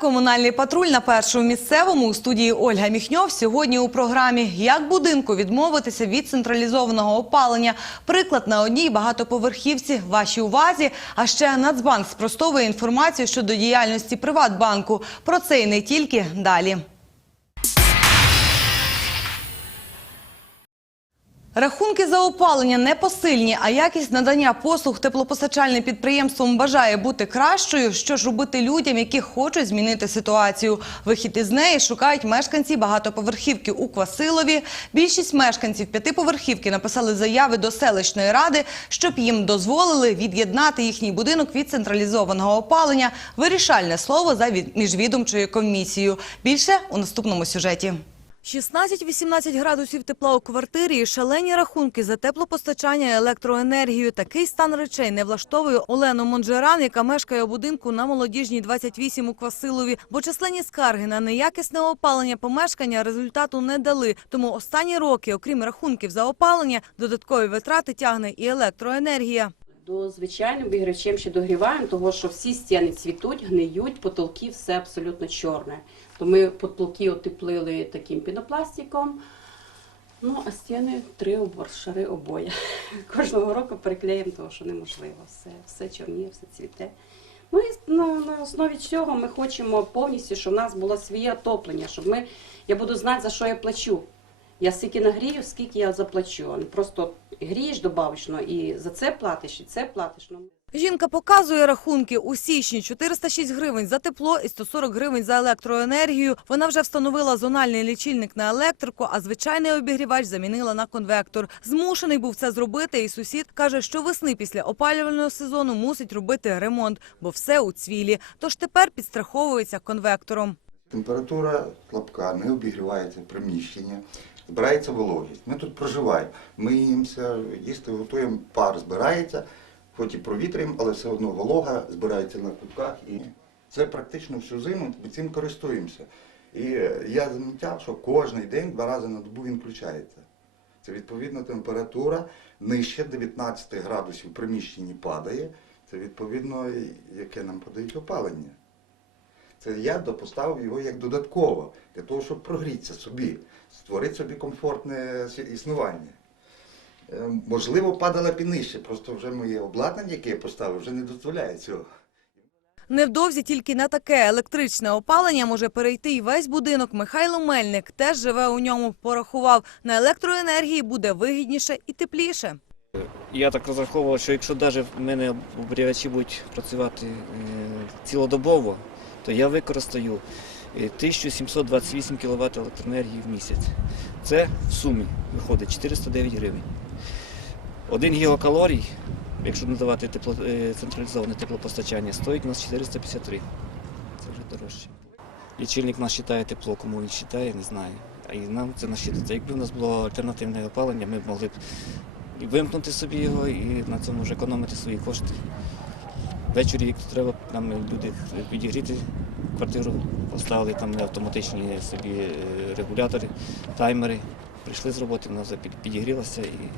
Комунальний патруль на першому місцевому у студії Ольга Міхньов. Сьогодні у програмі Як будинку відмовитися від централізованого опалення. Приклад на одній багатоповерхівці. Вашій увазі. А ще Нацбанк спростовує інформацію щодо діяльності Приватбанку. Про це і не тільки далі. Рахунки за опалення не посильні, а якість надання послуг теплопостачальним підприємством бажає бути кращою. Що ж робити людям, які хочуть змінити ситуацію? Вихід із неї шукають мешканці багатоповерхівки у Квасилові. Більшість мешканців п'ятиповерхівки написали заяви до селищної ради, щоб їм дозволили від'єднати їхній будинок від централізованого опалення. Вирішальне слово за від- міжвідомчою комісією. Більше у наступному сюжеті. 16-18 градусів тепла у квартирі і шалені рахунки за теплопостачання електроенергію. Такий стан речей не влаштовує Олену Монжеран, яка мешкає у будинку на Молодіжній 28 у Квасилові. Бо численні скарги на неякісне опалення помешкання результату не дали. Тому останні роки, окрім рахунків за опалення, додаткові витрати тягне і електроенергія. До звичайним обігрівачем ще догріваємо, того що всі стіни цвітуть, гниють, потолки все абсолютно чорне. То ми потолки отеплили таким пінопластиком. Ну, а стіни три обор, шари обоє. Кожного року переклеїмо, того що неможливо. Все, все чорніє, все цвіте. Ну і на, на основі цього ми хочемо повністю, щоб в нас було своє отоплення, щоб ми, я буду знати, за що я плачу. Я скільки нагрію, скільки я заплачу. Просто грієш добавочно і за це платиш, і це платиш. Ну, Жінка показує рахунки у січні 406 гривень за тепло і 140 гривень за електроенергію. Вона вже встановила зональний лічильник на електрику, а звичайний обігрівач замінила на конвектор. Змушений був це зробити, і сусід каже, що весни після опалювального сезону мусить робити ремонт, бо все у цвілі. Тож тепер підстраховується конвектором. Температура слабка, не обігрівається приміщення, збирається вологість. Ми тут проживаємо, миємося, їсти готуємо, пар збирається, хоч і провітрюємо, але все одно волога збирається на кутках. І це практично всю зиму ми цим користуємося. І е, я замітив, що кожен день два рази на добу він включається. Це відповідно температура нижче 19 градусів в приміщенні падає. Це відповідно, яке нам подають опалення. Це я допоставив його як додатково, для того, щоб прогрітися собі, створити собі комфортне існування. Е, Можливо, падала б і нижче, просто вже моє обладнання, яке я поставив, вже не дозволяє цього. Невдовзі тільки на таке електричне опалення може перейти і весь будинок. Михайло Мельник теж живе у ньому. Порахував на електроенергії буде вигідніше і тепліше. Я так розраховував, що якщо навіть в мене обігрівачі будуть працювати е, цілодобово, то я використаю е, 1728 кВт електроенергії в місяць. Це в сумі виходить 409 гривень. Один гігакалорій, якщо надавати тепло, е, централізоване теплопостачання, стоїть у нас 453. Це вже дорожче. Лічильник нас вважає тепло, кому він вважає, не знаю. А і нам це насчитується. Якби в нас було альтернативне опалення, ми б могли б вимкнути собі його і на цьому вже економити свої кошти. Ввечері, треба, нам люди підігріти квартиру, поставили там автоматичні собі е, регулятори, таймери. Прийшли з роботи, вона підігрілася і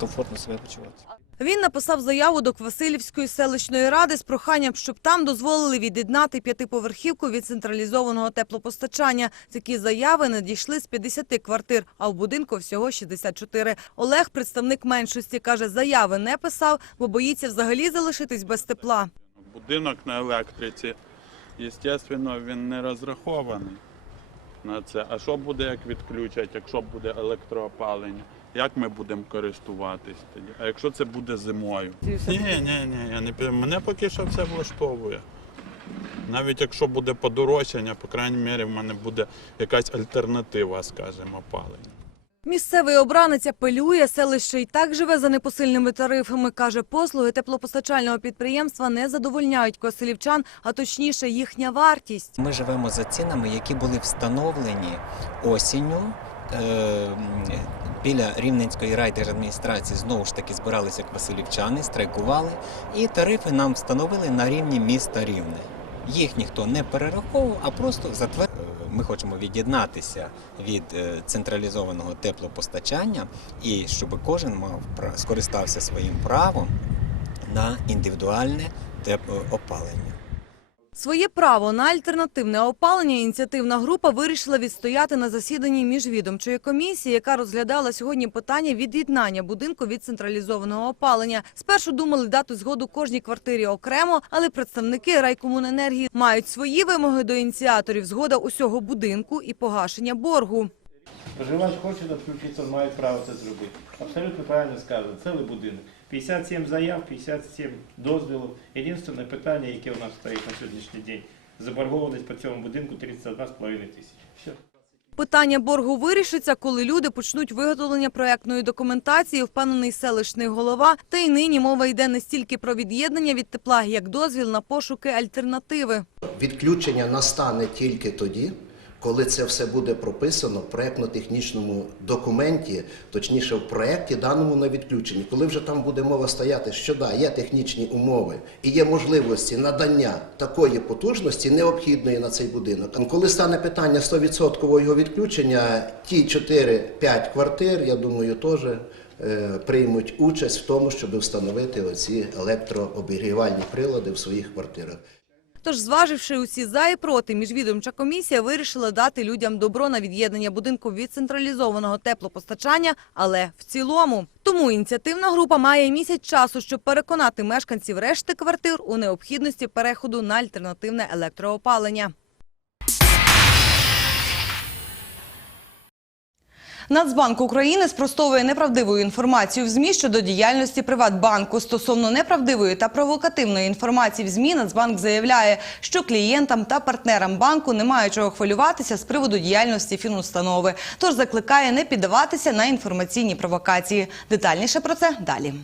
комфортно себе почувати. Він написав заяву до Квасилівської селищної ради з проханням, щоб там дозволили від'єднати п'ятиповерхівку від централізованого теплопостачання. Такі заяви надійшли з 50 квартир, а в будинку всього 64. Олег, представник меншості, каже, заяви не писав, бо боїться взагалі залишитись без тепла. Будинок на електриці, звісно, він не розрахований на це. А що буде, як відключать, якщо буде електроопалення? Як ми будемо користуватись тоді? А якщо це буде зимою? Ні, ні, ні, я не піду. Мене поки що все влаштовує. Навіть якщо буде подорожчання, по крайній мірі, в мене буде якась альтернатива, скажімо, опалення. Місцевий обранець апелює, селище і так живе за непосильними тарифами. Каже, послуги теплопостачального підприємства не задовольняють квасилівчан, а точніше їхня вартість. Ми живемо за цінами, які були встановлені осінню. Е, Біля Рівненської райдержадміністрації знову ж таки збиралися квасилівчани, страйкували, і тарифи нам встановили на рівні міста Рівне. Їх ніхто не перераховував, а просто затвердив. Ми хочемо від'єднатися від е, централізованого теплопостачання і щоб кожен мав скористався своїм правом на індивідуальне теплоопалення. Своє право на альтернативне опалення ініціативна група вирішила відстояти на засіданні міжвідомчої комісії, яка розглядала сьогодні питання від'єднання будинку від централізованого опалення. Спершу думали дати згоду кожній квартирі окремо, але представники райкомуненергії мають свої вимоги до ініціаторів: згода усього будинку і погашення боргу. Споживач хоче відключитися, має право це зробити. Абсолютно правильно сказано, цілий будинок. 57 заяв, 57 дозволів. Єдине питання, яке у нас стоїть на сьогоднішній день, заборгованість по цьому будинку 31,5 тисячі. Все. Питання боргу вирішиться, коли люди почнуть виготовлення проектної документації, впевнений селищний голова. Та й нині мова йде не стільки про від'єднання від тепла, як дозвіл на пошуки альтернативи. Відключення настане тільки тоді, коли це все буде прописано в проєктно-технічному документі, точніше в проєкті даному на відключенні. Коли вже там буде мова стояти, що да, є технічні умови і є можливості надання такої потужності, необхідної на цей будинок. Коли стане питання 100% його відключення, ті 4-5 квартир, я думаю, теж е, приймуть участь в тому, щоб встановити оці електрообігрівальні прилади в своїх квартирах. Тож, зваживши усі за і проти, міжвідомча комісія вирішила дати людям добро на від'єднання будинку від централізованого теплопостачання, але в цілому. Тому ініціативна група має місяць часу, щоб переконати мешканців решти квартир у необхідності переходу на альтернативне електроопалення. Нацбанк України спростовує неправдиву інформацію в ЗМІ щодо діяльності Приватбанку. Стосовно неправдивої та провокативної інформації в ЗМІ Нацбанк заявляє, що клієнтам та партнерам банку немає чого хвилюватися з приводу діяльності фінустанови. Тож закликає не піддаватися на інформаційні провокації. Детальніше про це далі.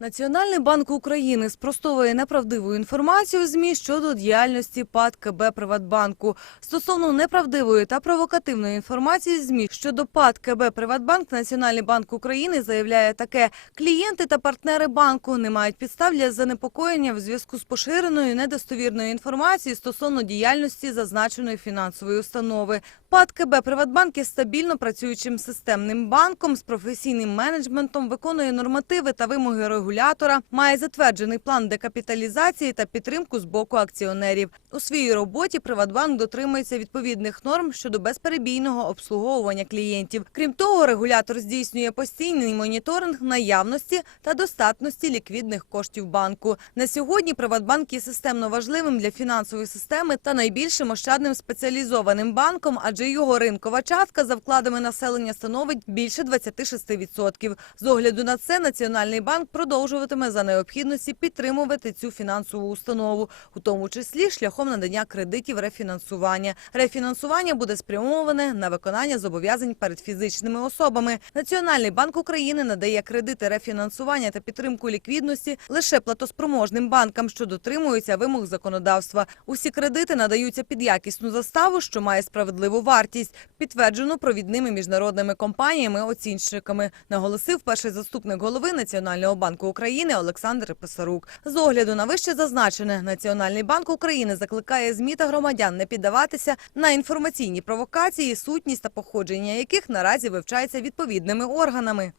Національний банк України спростовує неправдиву інформацію в ЗМІ щодо діяльності ПАД КБ Приватбанку. Стосовно неправдивої та провокативної інформації в ЗМІ щодо ПАД КБ Приватбанк, Національний банк України заявляє таке: клієнти та партнери банку не мають підстав для занепокоєння в зв'язку з поширеною недостовірною інформацією стосовно діяльності зазначеної фінансової установи. ПАД КБ Приватбанк є стабільно працюючим системним банком з професійним менеджментом, виконує нормативи та вимоги регулятора, має затверджений план декапіталізації та підтримку з боку акціонерів. У своїй роботі Приватбанк дотримується відповідних норм щодо безперебійного обслуговування клієнтів. Крім того, регулятор здійснює постійний моніторинг наявності та достатності ліквідних коштів банку. На сьогодні Приватбанк є системно важливим для фінансової системи та найбільшим ощадним спеціалізованим банком, адже його ринкова частка за вкладами населення становить більше 26%. З огляду на це Національний банк продовжуватиме за необхідності підтримувати цю фінансову установу, у тому числі шляхом надання кредитів рефінансування. Рефінансування буде спрямоване на виконання зобов'язань перед фізичними особами. Національний банк України надає кредити рефінансування та підтримку ліквідності лише платоспроможним банкам, що дотримуються вимог законодавства. Усі кредити надаються під якісну заставу, що має справедливу вартість, підтверджену провідними міжнародними компаніями-оцінщиками, наголосив перший заступник голови Національного банку України Олександр Писарук. З огляду на вище зазначене, Національний банк України закликає ЗМІ та громадян не піддаватися на інформаційні провокації, сутність та походження яких наразі вивчається відповідними органами.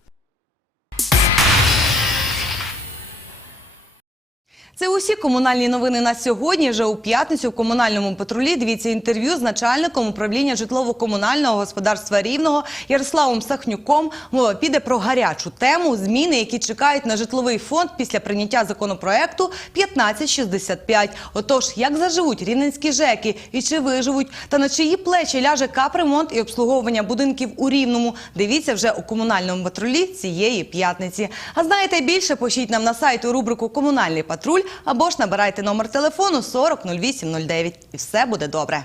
Це усі комунальні новини на сьогодні. Вже у п'ятницю в комунальному патрулі дивіться інтерв'ю з начальником управління житлово-комунального господарства Рівного Ярославом Сахнюком. Мова піде про гарячу тему зміни, які чекають на житловий фонд після прийняття законопроекту 1565. Отож, як заживуть рівненські ЖЕКи і чи виживуть, та на чиї плечі ляже капремонт і обслуговування будинків у Рівному. Дивіться вже у комунальному патрулі цієї п'ятниці. А знаєте більше? Пишіть нам на сайт у рубрику Комунальний патруль або ж набирайте номер телефону 40 08 09. І все буде добре.